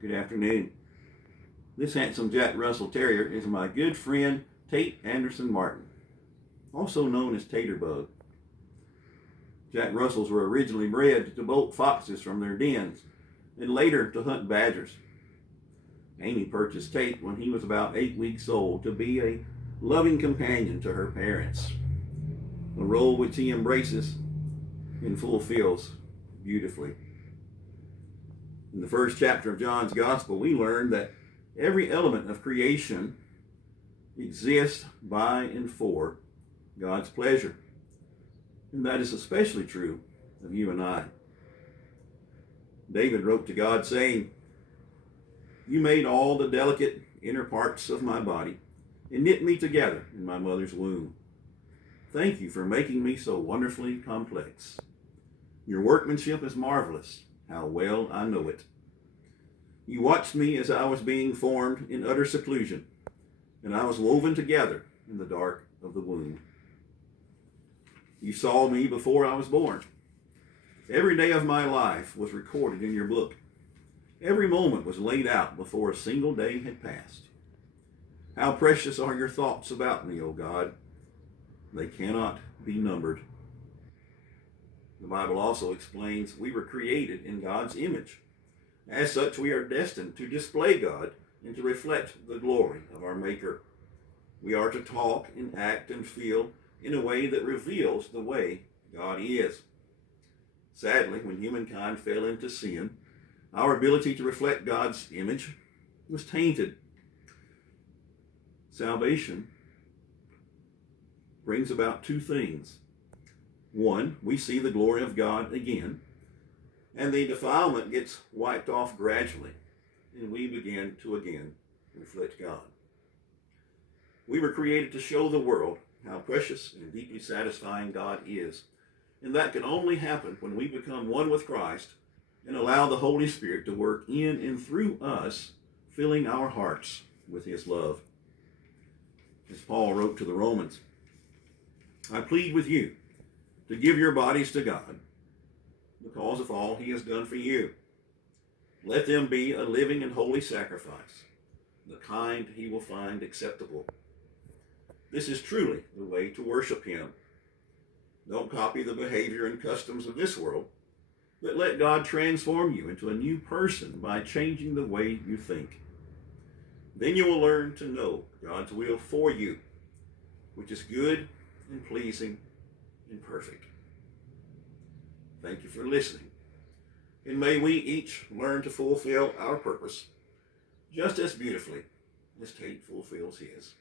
Good afternoon. This handsome Jack Russell Terrier is my good friend Tate Anderson Martin, also known as Taterbug. Jack Russells were originally bred to bolt foxes from their dens and later to hunt badgers. Amy purchased Tate when he was about 8 weeks old to be a loving companion to her parents, a role which he embraces and fulfills beautifully. In the first chapter of John's Gospel, we learn that every element of creation exists by and for God's pleasure. And that is especially true of you and I. David wrote to God saying, "You made all the delicate inner parts of my body and knit me together in my mother's womb. Thank you for making me so wonderfully complex. Your workmanship is marvelous. How well I know it. You watched me as I was being formed in utter seclusion, and I was woven together in the dark of the womb. You saw me before I was born. Every day of my life was recorded in your book. Every moment was laid out before a single day had passed. How precious are your thoughts about me, O God. They cannot be numbered." The Bible also explains we were created in God's image. As such, we are destined to display God and to reflect the glory of our Maker. We are to talk and act and feel in a way that reveals the way God is. Sadly, when humankind fell into sin, our ability to reflect God's image was tainted. Salvation brings about two things. One, we see the glory of God again, and the defilement gets wiped off gradually, and we begin to again reflect God. We were created to show the world how precious and deeply satisfying God is, and that can only happen when we become one with Christ and allow the Holy Spirit to work in and through us, filling our hearts with His love. As Paul wrote to the Romans, "I plead with you to give your bodies to God because of all He has done for you. Let them be a living and holy sacrifice, the kind He will find acceptable. This is truly the way to worship Him. Don't copy the behavior and customs of this world, but let God transform you into a new person by changing the way you think. Then you will learn to know God's will for you, which is good and pleasing and perfect." Thank you for listening. And may we each learn to fulfill our purpose just as beautifully as Tate fulfills his.